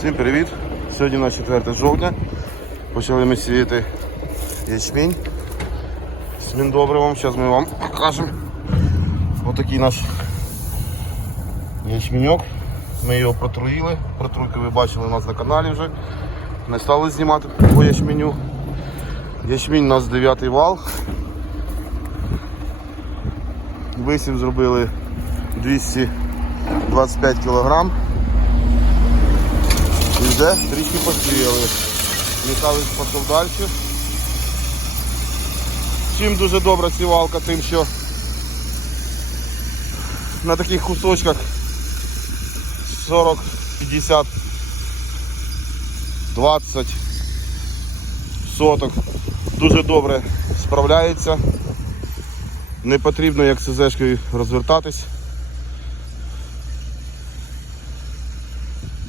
Всім привіт! Сьогодні на 4 жовтня. Почали ми сіяти ячмінь з міндобривом. Зараз ми вам покажемо. Отакий наш ячміньок. Ми його протруїли. Протруйки ви бачили у нас на каналі вже. Не стали знімати по ячменю. Ячмінь у нас 9 вал. Висів зробили 225 кілограм. Вже трішки посіяли. Михайлович пішов далі. Чим дуже добра сівалка, тим що на таких кусочках 40, 50, 20 соток дуже добре справляється. Не потрібно як СЗшкою розвертатись.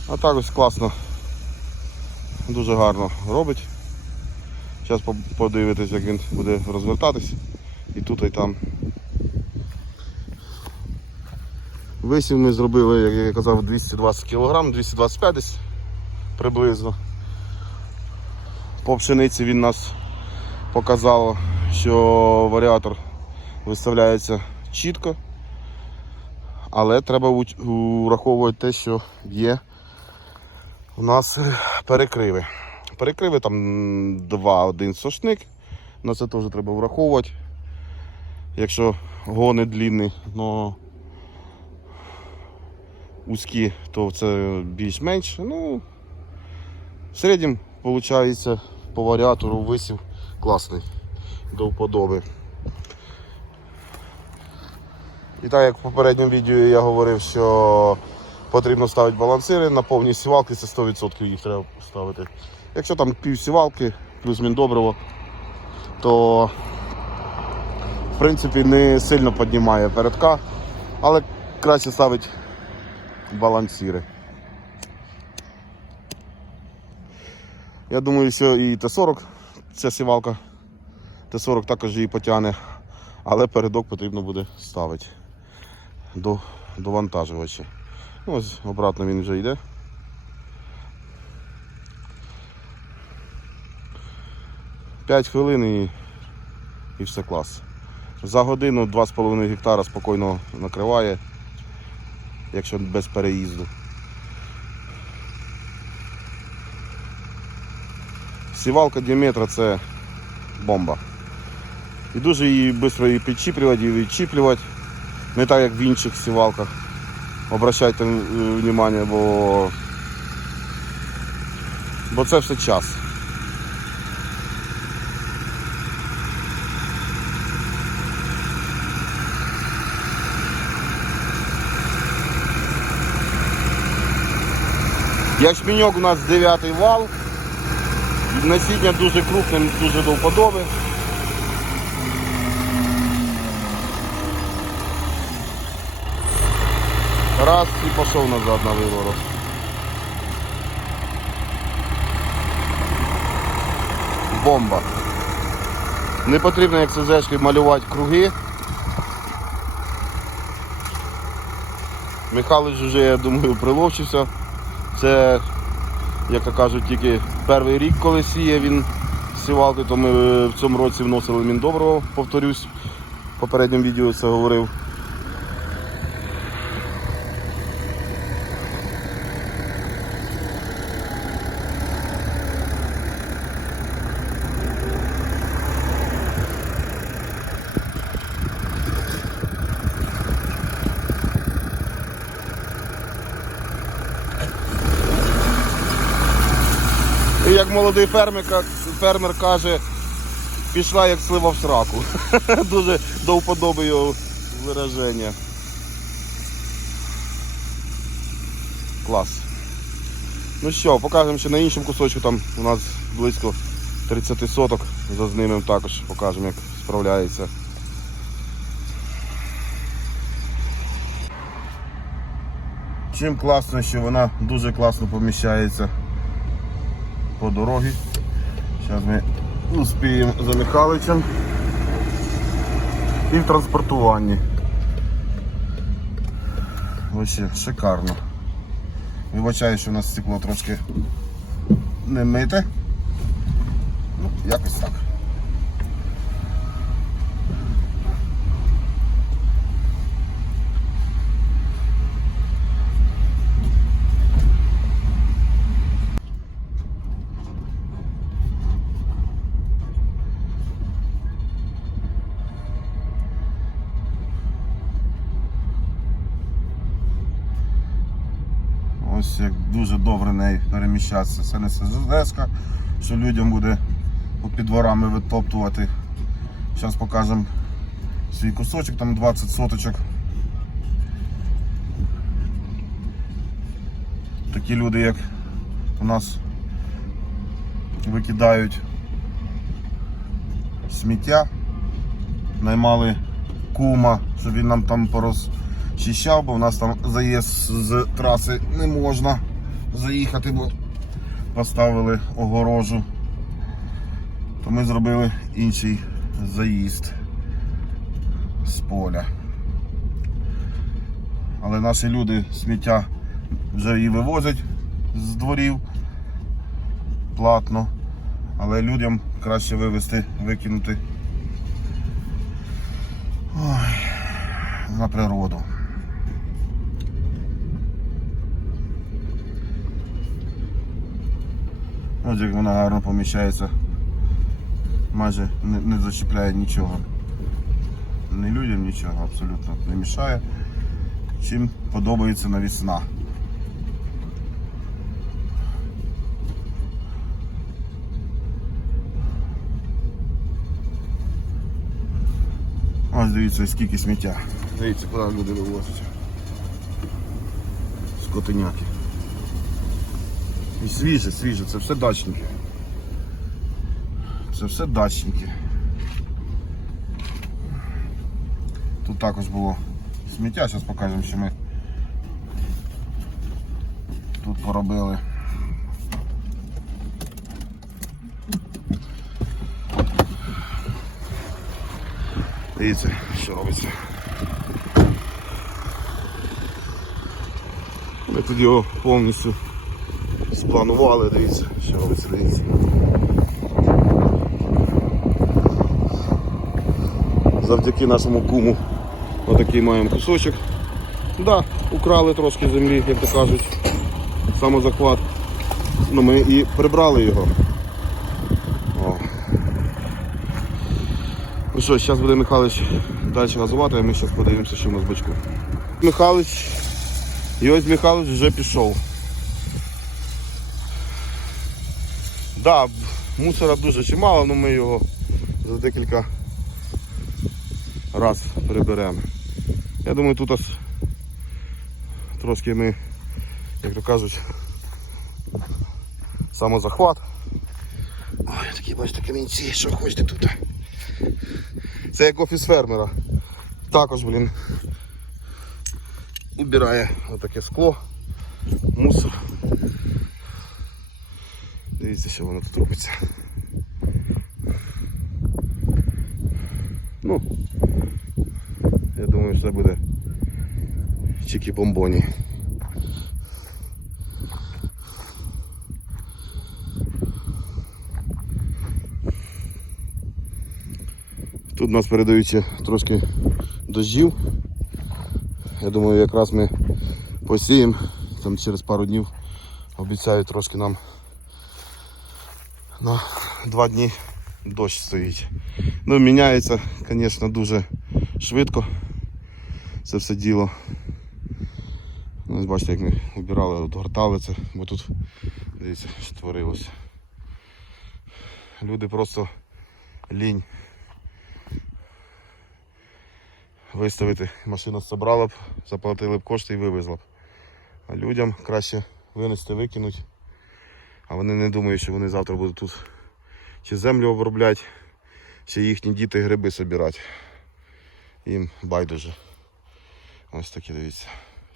А так ось класно. Дуже гарно робить. Зараз подивитись, як він буде розвертатись. І тут, і там. Висів ми зробили, як я казав, 220 кг, 225 десь приблизно. По пшениці він нас показав, що варіатор виставляється чітко, але треба ураховувати те, що є у нас е, перекриви. Перекриви там два, один сошник. На це теж треба враховувати. Якщо гони длінні, но узькі, то це більш-менш. Ну, в середньому виходить по варіатору висів класний до вподоби. І так як в попередньому відео я говорив, що потрібно ставити балансири на повні сівалки, це 100% їх треба ставити. Якщо там пів сівалки, плюс міндобриво, то в принципі не сильно піднімає передка, але краще ставити балансири. Я думаю, що і Т-40 ця сівалка, Т-40 також її потягне, але передок потрібно буде ставити до, до вантажувача. Ось обратно він вже йде. П'ять хвилин і, і все клас. За годину 2,5 гектара спокійно накриває, якщо без переїзду. Сівалка Діметра це бомба. І дуже її швидко її підчіплювати, і відчіплювати. Не так як в інших сівалках. Обращайте е, внимание, бо, бо це все час. Ячменьок у нас 9 вал. Насіння дуже крупне, дуже до вподоби. Раз і пішов назад на виворот. Бомба. Не потрібно, як СЗшки, малювати круги. Михайлович вже, я думаю, приловчився. Це, як кажуть, тільки перший рік, коли сіє він сівалки, то ми е, в цьому році вносили міндоброго, повторюсь. В попередньому відео це говорив. І як молодий фермер, фермер каже, пішла як слива в сраку. Дуже до вподоби його вираження. Клас. Ну що, покажемо ще на іншому кусочку, там у нас близько 30 соток, зазнімемо також, покажемо як справляється. Чим класно, що вона дуже класно поміщається по дорогі. Зараз ми успіємо за Михайловичем. І в транспортуванні. Вообще шикарно. Вибачаю, що у нас стекло трошки не мите. Ну, якось так. Дуже добре нею переміщатися. Це не СЗС, що людям буде під дворами витоптувати. Зараз покажемо свій кусочок, там 20 соточок. Такі люди, як у нас викидають сміття, наймали кума, щоб він нам там порозчищав, бо в нас там заїзд з траси не можна заїхати, бо поставили огорожу. То ми зробили інший заїзд з поля. Але наші люди сміття вже її вивозять з дворів платно. Але людям краще вивезти, викинути Ой, на природу. Ось як вона гарно поміщається. Майже не, не зачіпляє нічого. Не людям нічого абсолютно не мішає. Чим подобається навісна. Ось дивіться, скільки сміття. Дивіться, куди люди вивозять. Скотиняки. І свіже, свіже, це все дачники. Це все дачники. Тут також було сміття, зараз покажемо, що ми тут поробили. Дивіться, що робиться. Ми тут його повністю спланували, дивіться, що робиться, дивіться. Завдяки нашому куму отакий маємо кусочок. Да, украли трошки землі, як то кажуть, самозахват. Ну ми і прибрали його. О. Ну що, зараз буде Михайлович далі газувати, а ми зараз подивимося, що у нас в бачку. Михайлович, і ось Михайлович вже пішов. Да, мусора дуже чимало, але ми його за декілька раз приберемо. Я думаю, тут ось трошки ми, як то кажуть, самозахват. Ой, такі бачите камінці, що хочете тут. Це як офіс фермера. Також, блін, убирає отаке скло, мусор. Дивіться, що воно тут робиться. Ну, я думаю, що це буде чики бомбоні. Тут нас передають трошки дощів. Я думаю, якраз ми посіємо, там через пару днів обіцяють трошки нам на два дні дощ стоїть. Ну, міняється, звісно, дуже швидко це все діло. Ось бачите, як ми обирали, обгортали це, бо тут дивіться, що творилося. Люди просто лінь. Виставити, машина зібрала б, заплатили б кошти і вивезла б. А людям краще винести, викинути. А вони не думають, що вони завтра будуть тут чи землю обробляти, чи їхні діти гриби собирати. Їм байдуже. Ось такі дивіться,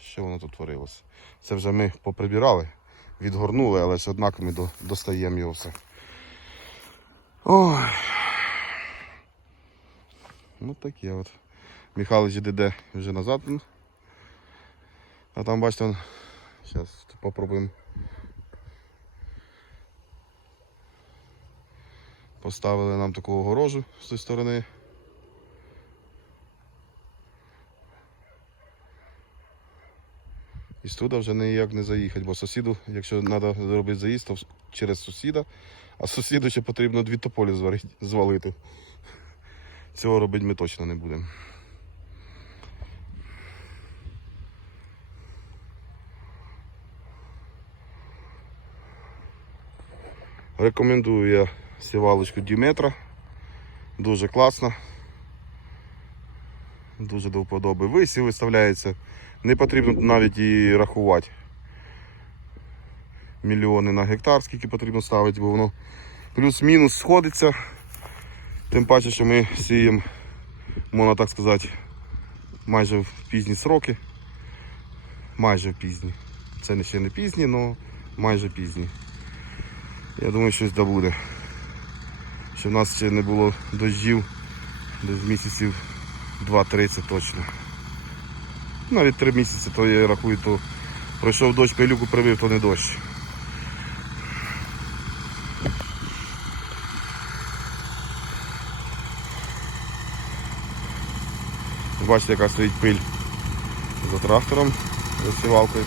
що воно тут творилося. Це вже ми поприбирали, відгорнули, але ж однак ми до- достаємо його все. Ой. Ну таке от. Михайлович іде вже назад. А там бачите, Зараз попробуємо. Поставили нам таку огорожу з цієї сторони. І туди вже ніяк не заїхати, бо сусіду, якщо треба зробити заїзд, то через сусіда, а сусіду ще потрібно дві тополі звалити. Цього робити ми точно не будемо. Рекомендую я сівалочку Діметра. Дуже класна. Дуже до вподоби. Висів виставляється. Не потрібно навіть і рахувати. Мільйони на гектар, скільки потрібно ставити, бо воно плюс-мінус сходиться. Тим паче, що ми сіємо, можна так сказати, майже в пізні сроки. Майже в пізні. Це ще не пізні, але майже пізні. Я думаю, щось да буде. В нас ще не було дощів десь місяців 2-3 це точно. Навіть 3 місяці, то я рахую, то пройшов дощ, пилюку прибив, то не дощ. Бачите, яка стоїть пиль за трактором, за сівалкою.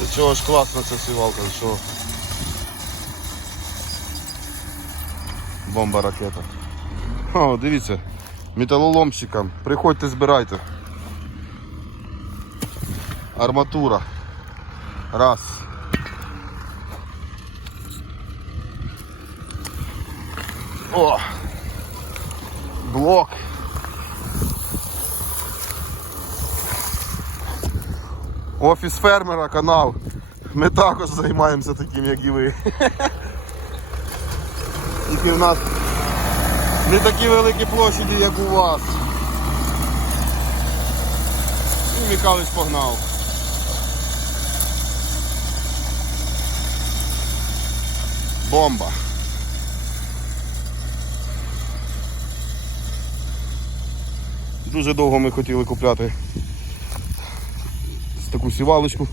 До чого ж класна ця сівалка, що бомба ракета. О, дивіться, металоломщикам, приходьте, збирайте. Арматура. Раз. О! Блок. Офіс фермера, канал. Ми також займаємося таким, як і ви. Тільки в нас не такі великі площаді, як у вас. І Михайлович погнав. Бомба. Дуже довго ми хотіли купляти таку сівалочку.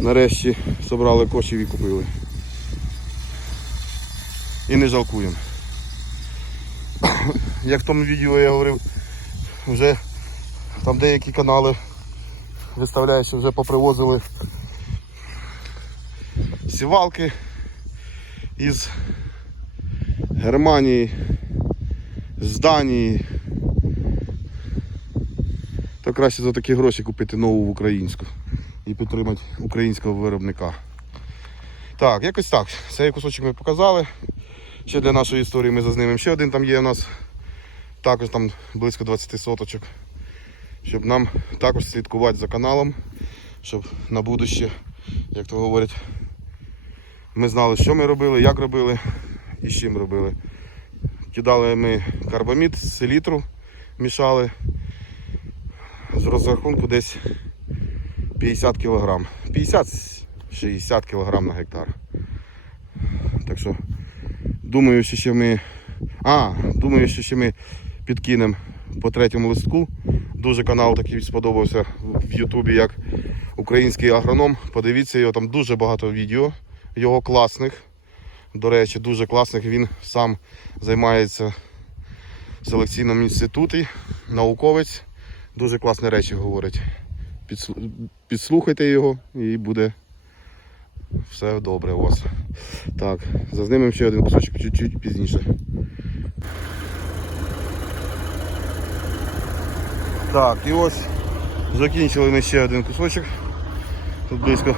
Нарешті зібрали коштів і купили. І не жалкуємо. Як в тому відео я говорив, вже там деякі канали виставляють, вже попривозили сівалки із Германії, з Данії. То краще за такі гроші купити нову в українську і підтримати українського виробника. Так, якось так. Цей кусочок ми показали. Ще для нашої історії ми зазнимемо ще один там є у нас. Також там близько 20 соточок. Щоб нам також слідкувати за каналом, щоб на будуще, як то говорять, ми знали, що ми робили, як робили і з чим робили. Кидали ми карбамід, селітру мішали з розрахунку десь 50 кг. 50-60 кг на гектар. Так що думаю, що ще ми. А, думаю, що ще ми підкинемо по третьому листку. Дуже канал такий сподобався в Ютубі як український агроном. Подивіться його, там дуже багато відео його класних. До речі, дуже класних. Він сам займається в селекційному інституті, науковець. Дуже класні речі говорить. Підслу- Підслухайте його і буде все добре у вас. Так, зазнимемо ще один кусочок чуть-чуть пізніше. Так, і ось закінчили ми ще один кусочок. Тут близько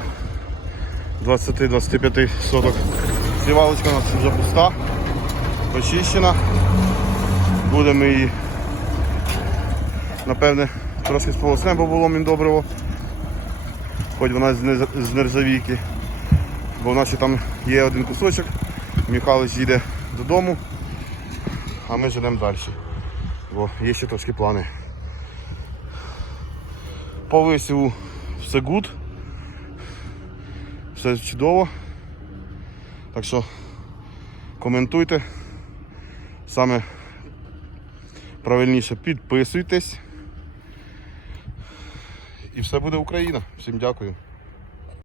20-25 соток. Сівалочка у нас вже пуста, почищена. Будемо її, напевне, трошки сполоснемо, бо було міндобриво. Хоч вона з нержавійки. Бо в нас ще там є один кусочок. Михайлович їде додому. а ми живемо далі. Бо є ще трошки плани. По висіву все гуд. Все чудово. Так що коментуйте. Саме правильніше підписуйтесь. І все буде Україна. Всім дякую.